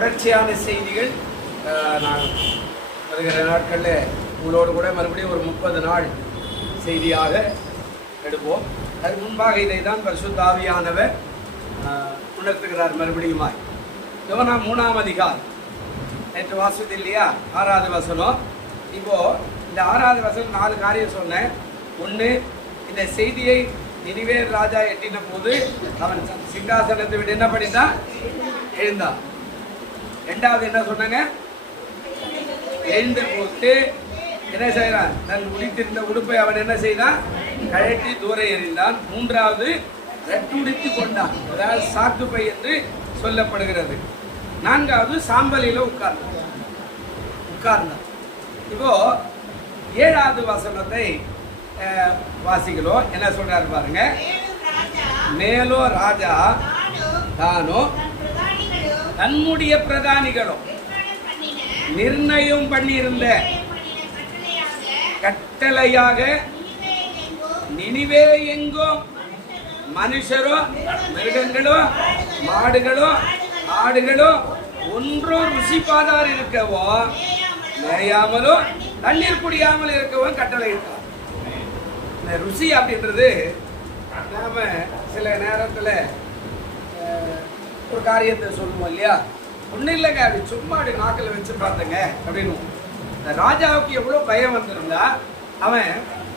தொடர்ச்சியான செய்திகள் நான் வருகிற நாட்களில் உங்களோடு கூட மறுபடியும் ஒரு 30 நாள் செய்தியாக எடுப்போம். அதுக்கு முன்பாக இதை தான் பரிசுத்த ஆவியானவர் உணர்த்துகிறார் மறுபடியுமாய். யோனா 3ஆம் அதிகாரம் நேற்று வாசித்து இல்லையா, 6வது வசனம். இப்போது இந்த 6வது வசனம் 4 காரியம் சொன்னேன். ஒன்று, இந்த செய்தியை நினிவே ராஜா எட்டின போது அவன் சிங்காசனத்தை விட்டு என்ன பண்ணிட்டான்? எழுந்தான். 2வது என்ன சொன்னாங்க? எழுந்து போட்டு என்ன செய்யறான்? தன் உடுத்திருந்த உடுப்பை அவன் என்ன செய்தான்? கழட்டி தூர எறிந்தான். 3வது ரெட்டுடித்து கொண்டான், அதாவது சாக்கு பை என்று சொல்லப்படுகிறது. 4வது சாம்பலில உட்கார்ந்தான். இப்போ 7வது வசனத்தை வாசிக்கிறோம். என்ன சொல்றாரு பாருங்க. மேலோ ராஜா தானோ தன்னுடைய பிரதானிகளும் நிர்ணயம் பண்ணியிருந்த கட்டளையாக நினிவே எங்கும் மனுஷரும் மிருகங்களும் மாடுகளும் ஆடுகளும் ஒன்றும் ருசிப்பாதார் இருக்கவோ மேயாமலும் தண்ணீர் குடியாமல் இருக்கவும் கட்டளை இருக்கார். இந்த ருசி அப்படின்றது நாம சில நேரத்தில் ஒரு காரியத்தை சொல்லுவோம் இல்லையா, ஒன்றும் இல்லைங்க அப்படி சும்மா அப்படி நாக்கில் வச்சு பார்த்தங்க அப்படின்னு. இந்த ராஜாவுக்கு எவ்வளோ பயம் வந்திருந்தா அவன்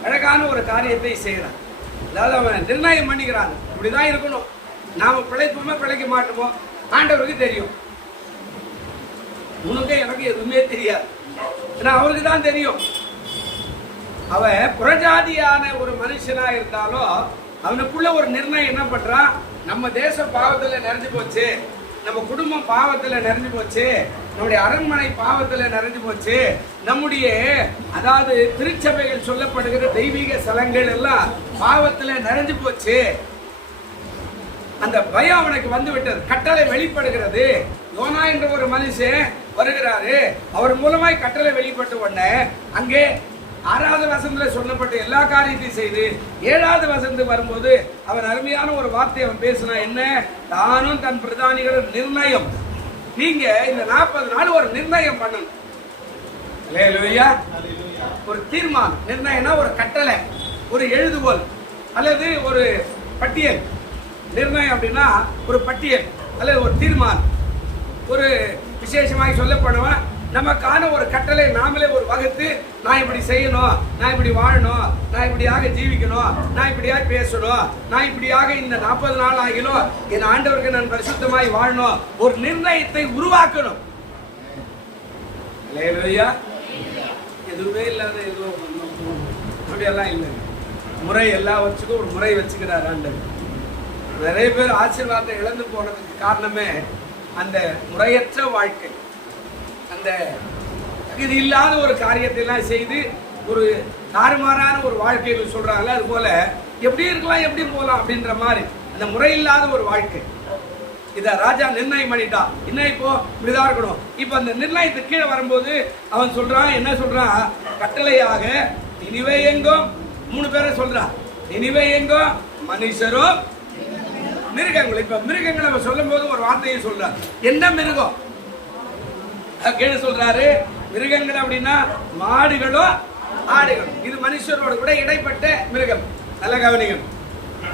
அழகான ஒரு காரியத்தை செய்கிறான். அதாவது அவன் நிர்ணயம் பண்ணிக்கிறான், இப்படிதான் இருக்கணும், நாம பிழைப்போமே பிழைக்க மாட்டோமோ ஆண்டவருக்கு தெரியும். உனக்கு எனக்கு எதுவுமே தெரியாது, ஏன்னா அவருக்கு தான் தெரியும். அவன் புறஜாதியான ஒரு மனுஷனா இருந்தாலும் அவனுக்குள்ள ஒரு நிர்ணயம் என்ன பண்றான்? நம்ம தேசம் பாவத்துல நிறைஞ்சு போச்சு, நம்ம குடும்பம் பாவத்துல நிறைஞ்சு போச்சு, நம்முடைய அரண்மனை பாவத்துல நிறைஞ்சு போச்சு, நம்முடைய அதாவது திருச்சபைகள் சொல்லப்படுகிற தெய்வீக ஸ்தலங்கள் எல்லாம் பாவத்துல நிறைஞ்சு போச்சு. அந்த பயம் அவனுக்கு வந்து விட்டது. கட்டளை வெளிப்படுகிறது. யோனா என்ற ஒரு மனுஷன் வருகிறாரு, அவர் மூலமாய் கட்டளை வெளிப்பட்ட உடனே அங்கே 6வது வசனத்தில் சொல்லப்பட்ட எல்லா காரியத்தையும் செய்து 7வது வசனத்து வரும்போது அவன் அருமையான ஒரு வார்த்தை அவன் பேசினா. என்ன? தானும் தன் பிரதானிகளும் நிர்ணயம். நீங்க இந்த 40 நாள் ஒரு நிர்ணயம் பண்ணணும். ஒரு தீர்மானம். நிர்ணயம்னா ஒரு கட்டளை, ஒரு எழுதுகோல் அல்லது ஒரு பட்டியல். நிர்ணயம் அப்படின்னா ஒரு பட்டியல் அல்லது ஒரு தீர்மானம். ஒரு விசேஷமாக சொல்லப்படுவன் நமக்கான ஒரு கட்டளை நாமளே ஒரு வகுத்து, நான் இப்படி செய்யணும், நான் இப்படி வாழணும், நான் இப்படியாக ஜீவிக்கணும், நான் இப்படியாக பேசணும், நான் இப்படியாக இந்த 40 நாள் ஆகிலும் என் ஆண்டவருக்கு நான் பரிசுத்தமாய் வாழணும், ஒரு நிர்ணயத்தை உருவாக்கணும். எதுவுமே இல்லாத ஏதோ அப்படியெல்லாம் இல்லை. முறை எல்லாவற்றுக்கும் ஒரு முறை வச்சுக்கிறார் ஆண்டவர். நிறைய பேர் ஆசீர்வாதத்தை இழந்து போனதுக்கு காரணமே அந்த முறையற்ற வாழ்க்கை, அந்த தகுதி இல்லாத ஒரு காரியத்தை எல்லாம் செய்து ஒரு தாறுமாறான ஒரு வாழ்க்கையை சொல்றாங்கல்ல, அது போல எப்படி இருக்கலாம் எப்படி போகலாம் அப்படின்ற மாதிரி அந்த முறை இல்லாத ஒரு வாழ்க்கை. இத ராஜா நிர்ணயம் பண்ணிட்டான். இன்னும் இப்போ இப்படிதான் இருக்கணும். இப்ப அந்த நிர்ணயத்துக்கு கீழே வரும்போது அவன் சொல்றான், என்ன சொல்றான்? கட்டளையாக நினிவே எங்கும் 3 பேரை சொல்றான். நினிவே எங்கும் மனுஷரும் மிருகங்கள். இப்ப மிருகங்களை அவன் சொல்லும் போது ஒரு வார்த்தையை சொல்றான். என்ன மிருகம் கேட்டு சொல்றாரு? மிருகங்கள் அப்படின்னா மாடுகளும் ஆடுகளும். இது மனுஷரோடு கூட இடைப்பட்ட மிருகம். நல்ல கவனிகள்.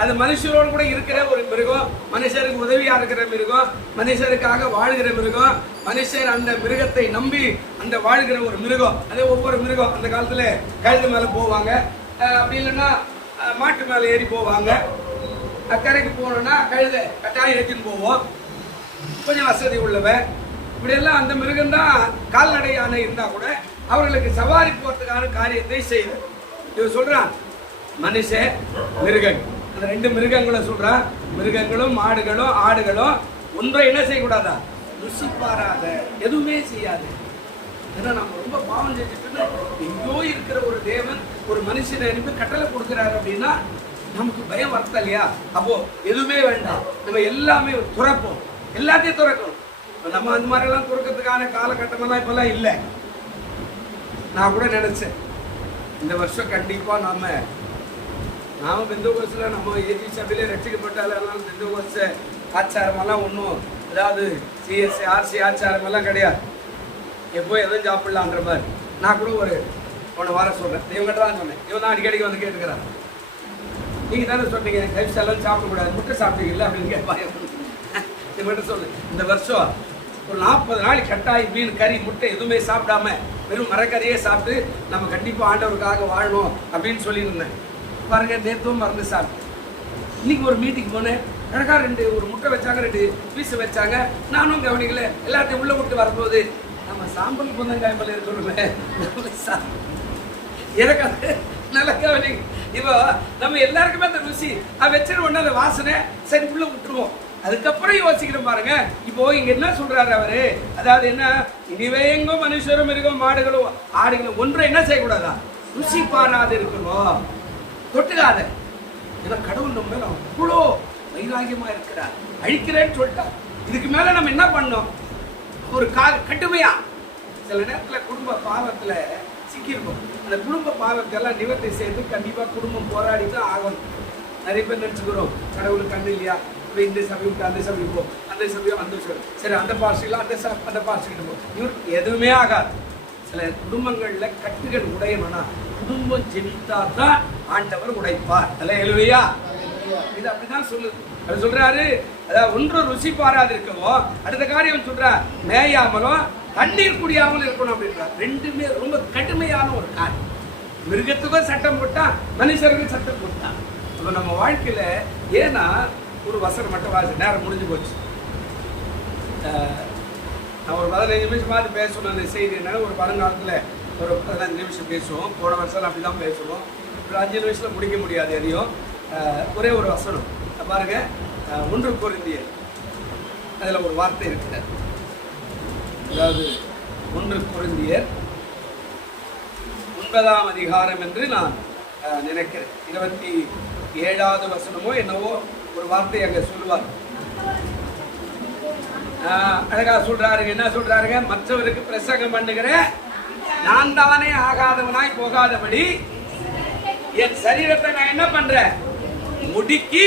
அது மனுஷரோடு கூட இருக்கிற ஒரு மிருகம், மனுஷருக்கு உதவியா இருக்கிற மிருகம், மனுஷருக்காக வாழ்கிற மிருகம், மனுஷர் அந்த மிருகத்தை நம்பி அந்த வாழ்கிற ஒரு மிருகம். அதே ஒவ்வொரு மிருகம் அந்த காலத்துல கழுது மேல போவாங்க, அப்படி இல்லைன்னா மாட்டு மேல ஏறி போவாங்க. அக்கறைக்கு போனோம்னா கழுதை கட்டாயம் ஏற்றின்னு போவோம், கொஞ்சம் வசதி உள்ளவன். இப்படியெல்லாம் அந்த மிருகம் தான் கால்நடையான இருந்தா கூட அவர்களுக்கு சவாரி போறதுக்கான காரியத்தை செய்யுது. இவன் சொல்றான் மனுஷன் மிருகன், அந்த 2 மிருகங்களை சொல்றான். மிருகங்களும் மாடுகளும் ஆடுகளும் ஒன்றை என்ன செய்யக்கூடாதா? ருசி பாராத, எதுவுமே செய்யாது. ஏன்னா நம்ம ரொம்ப பாவம் செஞ்சுட்டு எங்கோ இருக்கிற ஒரு தேவன் ஒரு மனுஷனை அனுப்பி கட்டளை கொடுக்கிறாரு அப்படின்னா நமக்கு பயம் வரத்த இல்லையா? அப்போ எதுவுமே வேண்டாம், நம்ம எல்லாமே துறப்போம், எல்லாத்தையும் துறக்கணும். நம்ம அந்த மாதிரி எல்லாம் துறக்கிறதுக்கான காலகட்டமெல்லாம் இப்பெல்லாம் இல்லை. நான் கூட நினைச்சேன் இந்த வருஷம் கண்டிப்பா நாம பெந்தோகோஸ்ல நம்ம ஏஜி சபையில ரட்சிக்கப்பட்டாலும் பெந்தோகோஸ் ஆச்சாரமெல்லாம் ஒன்றும் அதாவது சிஎஸ்சி ஆர்சி ஆச்சாரம் எல்லாம் கிடையாது, எப்போ எதுவும் சாப்பிடலான்ற மாதிரி. நான் கூட ஒரு ஒன்று வாரம் சொல்கிறேன், இவங்ககிட்ட தான் சொன்னேன், இவன் தான் அடிக்கடிக்கு வந்து கேட்டுக்கிறான். நீங்கள் தானே சொன்னீங்க கைஸ் எல்லாம் சாப்பிடக்கூடாது, முட்டை சாப்பிட்டீங்கல்ல அப்படின்னு கேட்பாங்க. இவங்ககிட்ட சொல்லு, இந்த வருஷம் ஒரு 40 நாள் கட்டாய் மீன் கறி முட்டை எதுவுமே சாப்பிடாம வெறும் மரக்கறியே சாப்பிட்டு நம்ம கண்டிப்பாக ஆண்டவருக்காக வாழணும் அப்படின்னு சொல்லியிருந்தேன். பாருங்க, நேற்றும் மறந்து சாப்பிட்டு இன்னைக்கு ஒரு மீட்டிங் போனேன், அழகா ஒரு முட்டை வச்சாங்க, 2 பீஸ் வச்சாங்க. நானும் கவனிக்கல, எல்லாத்தையும் உள்ள விட்டு வரும்போது நம்ம சாம்பல் புந்தங்காயம்பல் இருக்கிறோமே எனக்கு அது நல்ல கவனி. இப்போ நம்ம எல்லாருக்குமே அந்த ருசி வச்சிட ஒன்று அந்த வாசனை சரி உள்ள விட்டுருவோம். அதுக்கப்புறம் யோசிக்கிறோம் பாருங்க. இப்போ இங்க என்ன சொல்றாரு அவரு, அதாவது என்ன, இனிவே எங்கும் மனுஷரும் மிருகம் மாடுகளும் ஆடுகளும் ஒன்றை என்ன செய்யக்கூடாதா, ருசி பாராது இருக்கணும், தொட்டுக்காத. ஏன்னா கடவுள் நம்ம மேல அவ்வளோ வைராகியமா இருக்கிறார், அழிக்கிறேன்னு சொல்லிட்டார். இதுக்கு மேல நம்ம என்ன பண்ணோம், ஒரு கட்டுமையா. சில நேரத்துல குடும்ப பாவத்துல சிக்கியிருக்கும், அந்த குடும்ப பாவத்தை எல்லாம் நிவர்த்தி செய்து கண்டிப்பா குடும்பம் போராடி தான் ஆகணும். நிறைய பேர் நினைச்சுக்கிறோம் கடவுளுக்கு கண்ணு இல்லையா, இந்த சமயம் அந்த சமயம் போ, அந்த சமயம் அந்த சமயம், சரி அந்த பார்சில அந்த பார்சிக்கிட்டு போ, இவருக்கு எதுவுமே ஆகாது. சில குடும்பங்கள்ல கட்டுகள் உடையணும்னா குடும்பம் ஜெபித்தா தான் ஆண்டவர் உடைப்பார். அல்லேலூயா. இது அப்படிதான் சொல்லுது. அவர் சொல்றாரு, அதாவது ஒன்று ருசி பாராது இருக்கவும், அடுத்த காரியம் சொல்றார் மேயாமலும் தண்ணீர் குடியாமலும் இருக்கணும் அப்படின்றார். ரெண்டுமே ரொம்ப கடுமையான ஒரு காரியம். மிருகத்துக்கும் சட்டம் போட்டா, மனுஷருக்கும் சட்டம் போட்டா. அப்ப நம்ம வாழ்க்கையில ஏன்னா ஒரு வசனம் மட்டும் வாசி, நேரம் முடிஞ்சு போச்சு. நான் ஒரு 15 நிமிஷம் மாதிரி பேசணும். அந்த செய்தி என்ன, ஒரு வருங்காலத்தில் ஒரு 15 நிமிஷம் பேசுவோம். போன வருஷம் அப்படி தான் பேசுவோம். ஒரு 5 நிமிஷத்தில் முடிக்க முடியாது எதையும். ஒரே ஒரு வசனம் பாருங்க, 1 கொரிந்தியர், அதில் ஒரு வார்த்தை இருக்குது. அதாவது 1 கொரிந்தியர் 9ஆம் அதிகாரம் என்று நான் நினைக்கிறேன். 27வது வசனமோ என்னவோ ஒரு வார்த்தை அங்க சொல்லுவார். அழகா சொல்றாருங்க, என்ன சொல்றாருங்க, மற்றவருக்கு பிரசங்கம் பண்ணுகிறேன், நான் தானே ஆகாதவனாய் போகாதபடி என் சரீரத்தை நான் என்ன பண்றேன், முடுக்கி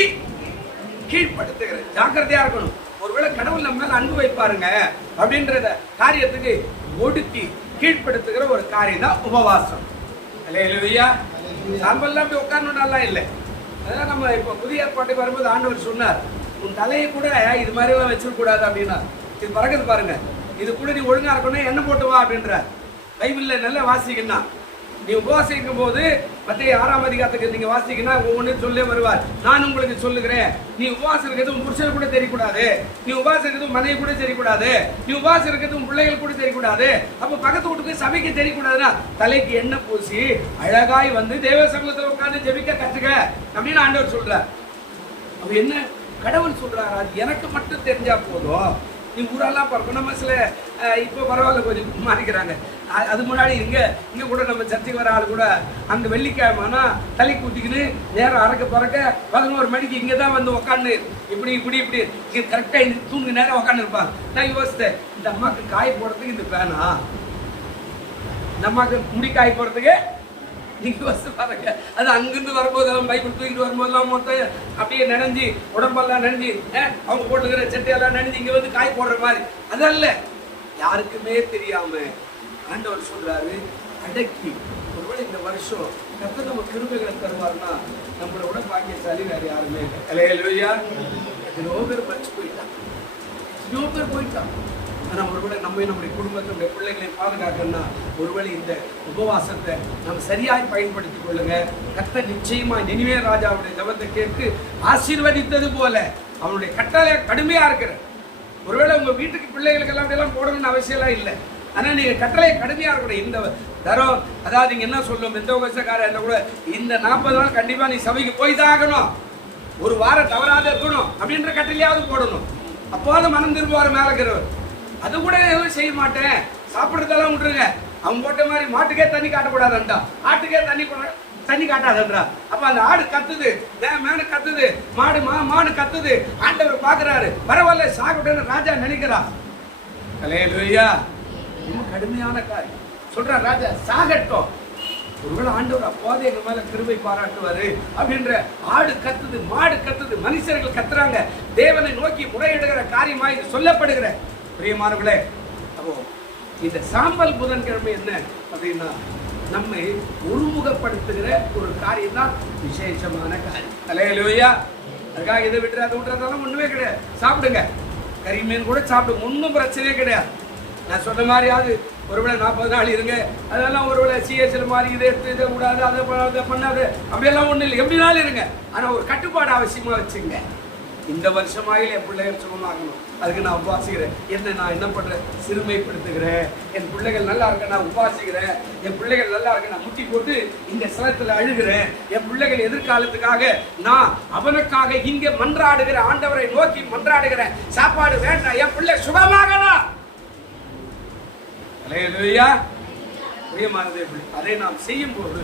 கீழ்படுத்துகிறேன். ஜாக்கிரதையா இருக்கணும். ஒருவேளை கடவுள் நம்ம மேல அன்பு வைப்பாருங்க அப்படின்றத காரியத்துக்கு ஒடுக்கி கீழ்படுத்துகிற ஒரு காரியம் தான் உபவாசம். அல்லேலூயா. நாமெல்லாம் போய் உட்காரணும்னாலாம் இல்லை. அதெல்லாம் நம்ம இப்போ புதிய ஏற்பாட்டுக்கு வரும்போது ஆண்டவர் சொன்னார், உன் தலையை கூட இது மாதிரி எல்லாம் வச்சிடக்கூடாது அப்படின்னா. இது பறக்குது பாருங்க, இது கூட நீ ஒழுங்கா இருக்கணும், எண்ணெய் போட்டு வா அப்படின்ற. பைபிள்ல நல்ல வாசிக்கணும்னா நீ உபவாசிக்கும் போது மத்திய 6ஆம் அதிகாரத்துக்கு நீங்க வாசிக்கணும், ஒவ்வொன்றும் சொல்ல வருவார். நான் உங்களுக்கு சொல்லுகிறேன், நீ உபவாசம் இருக்கிறது உன் புருஷன் கூட தெரியக்கூடாது, நீ உபவாசம் இருக்கிறது உன் மனைவி கூட தெரியக்கூடாது, நீ உபவாசம் இருக்கிறது உன் பிள்ளைகள் கூட தெரியக்கூடாது, அப்ப பக்கத்து வீட்டுக்கு சபைக்கு தெரியக்கூடாதுன்னா தலைக்கு எண்ணெய் பூசி அழகாய் வந்து தேவ சமூகத்தில் உட்கார்ந்து ஜெபிக்க கற்றுக்க அப்படின்னு ஆண்டவர் சொல்றார். அப்ப என்ன கடவுள் சொல்றாரு, அது எனக்கு மட்டும் தெரிஞ்சா போதும், நீ ஊரெல்லாம் பார்க்கணும். நம்ம சில இப்போ பரவாயில்ல கொஞ்சம் மாறிக்கிறாங்க. அது முன்னாடி இங்க கூட நம்ம சர்ச்சைக்கு வர ஆள் கூட அங்க வெள்ளிக்கிழமைனா தலை கூட்டிக்கின்னு நேரம் அறக்க பறக்க 11 மணிக்கு இங்கே தான் வந்து உக்காந்து இப்படி இப்படி இப்படி கரெக்டாக இந்த தூங்கு நேரம் உக்காந்து இருப்பாங்க. நான் யோசித்தேன், இந்த அம்மாவுக்கு காய போடுறதுக்கு இந்த பேனா, இந்த அம்மாவுக்கு முடி காய போடுறதுக்கு நீங்க யோசிச்சு பாருங்க. அது அங்கிருந்து வரும்போதெல்லாம் பைபிள் தூக்கிட்டு வரும்போதெல்லாம் மொத்தம் அப்படியே நினைஞ்சு உடம்பெல்லாம் நினைஞ்சு அவங்க போட்டுக்கிற சட்டையெல்லாம் நினைஞ்சு இங்க வந்து காய் போடுற மாதிரி அதல்ல. யாருக்குமே தெரியாம ஆண்டவர் சொல்றாரு, அடக்கி. ஒருவேளை இந்த வருஷம் கர்த்தர் நம்ம கிருபைகளை தருவார்னா நம்மளை விட பாக்கியசாலி வேற யாருமே இல்லை. அல்லேலூயா. எத்தனையோ பேர் பறிச்சு போயிட்டான், எத்தனையோ பேர் போயிட்டான். ஆனால் ஒருவேளை நம்முடைய குடும்பத்தை, நம்முடைய பிள்ளைகளை பாதுகாக்கணும்னா ஒருவேளை இந்த உபவாசத்தை நம்ம சரியாய் பயன்படுத்திக் கொள்ளுங்க. கர்த்தர் நிச்சயமா நினிவே ராஜாவுடைய ஜெபத்தை கேட்டு ஆசீர்வதித்தது போல அவனுடைய கட்டளை கடுமையா இருக்கிற. ஒருவேளை உங்க வீட்டுக்கு பிள்ளைகளுக்கு எல்லாம் போடணும்னு அவசியம் இல்லை. ஆனா நீங்க கட்டளை கடுமையா இருக்கணும். இந்த தரம், அதாவது நீங்க என்ன சொல்லும், எந்த வயசுக்காரர் என்ன கூட இந்த 40 நாள் கண்டிப்பா நீ சபைக்கு போய் தான் ஆகணும், ஒரு வாரம் தவறாத இருக்கணும் அப்படின்ற கட்டளையாவது போடணும். அப்போது மனம் திரும்புவார் மேல இருக்கிறவர். அது கூட எதுவும் செய்ய மாட்டேன், சாப்பிட்றதெல்லாம் விட்டுருங்க. அவன் போட்ட மாதிரி மாட்டுக்கே தண்ணி காட்டக்கூடாதுன்றா, ஆட்டுக்கே தண்ணி காட்டாதுன்றா. அப்ப அந்த ஆடு கத்துது, மேனு கத்துது, மாடு கத்துது. ஆண்டவர் பாக்குறாரு, பரவாயில்ல சாப்பிட்டேன்னு ராஜா நினைக்கிறான். அல்லேலூயா. ரொம்ப கடுமையான காரியம் சொல்ற ராஜா, சாகட்டும். ஒருவேளை ஆண்டவர் அப்போது எங்க மேல கிருபை பாராட்டுவாரு அப்படின்ற ஆடு கத்துது, மாடு கத்துது, மனுஷர்கள் கத்துறாங்க, தேவனை நோக்கி முறையிடுகிற காரியமா இது சொல்லப்படுகிற பிரியமானவர்களே. அப்போ இந்த சாம்பல் புதன்கிழமை என்ன அப்படின்னா நம்மை ஒருமுகப்படுத்துகிற ஒரு காரியம் தான் விசேஷமான காரியம். அல்லேலூயா. அதுக்காக இதை விட்டுற அதை விட்டுறதெல்லாம் ஒண்ணுமே கிடையாது. சாப்பிடுங்க, கறிமீன் கூட சாப்பிடுங்க, ஒன்றும் பிரச்சனையே கிடையாது. நான் சொன்ன மாதிரியாவது ஒருவேளை 40 நாள் இருங்க, அதெல்லாம் ஒருவேளை சிஎஸ்எல் மாதிரி இதை எடுத்து இதை விடாது, அதை பண்ணாது, அப்படியெல்லாம் ஒன்றும் இல்லை, எப்படினாலும் இருங்க. ஆனால் ஒரு கட்டுப்பாடு அவசியமாக வச்சுங்க. இந்த வருஷமாயில் என் பிள்ளைகள் சுகமாகணும், அதுக்கு நான் உபாசிக்கிறேன். நான் என்ன பண்ணுறேன், சிறுமைப்படுத்துகிறேன். என் பிள்ளைகள் நல்லா இருக்க நான் உபாசிக்கிறேன். என் பிள்ளைகள் நல்லா இருக்க நான் முட்டி போட்டு இந்த ஸ்தலத்தில் அழுகிறேன். என் பிள்ளைகள் எதிர்காலத்துக்காக நான் அவனுக்காக இங்கே மன்றாடுகிற, ஆண்டவரை நோக்கி மன்றாடுகிறேன். சாப்பாடு வேண்டாம், என் பிள்ளை சுகமாகலாம். அல்லேலூயா. பிரியமானதே, அதை நாம் செய்யும் போது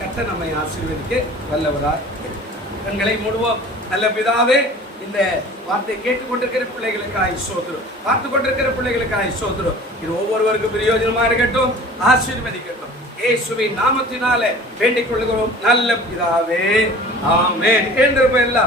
கர்த்தர் நம்மை ஆசீர்வதிக்க வல்லவராய் இருக்கிறார். கண்களை மூடுவோம். நல்ல பிதாவே, இந்த வார்த்தை கேட்டுக்கொண்டிருக்கிற பிள்ளைகளுக்காய் ஸ்தோத்திரம், பார்த்து கொண்டிருக்கிற பிள்ளைகளுக்காய் ஸ்தோத்திரம். இது ஒவ்வொருவருக்கும் பிரயோஜனமா இருக்கட்டும், ஆசீர்வதிக்கட்டும். இயேசுவின் நாமத்தினாலே வேண்டிக் கொள்கிறோம் நல்ல பிதாவே, ஆமென். எல்லாம்